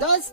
10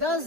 10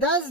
10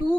2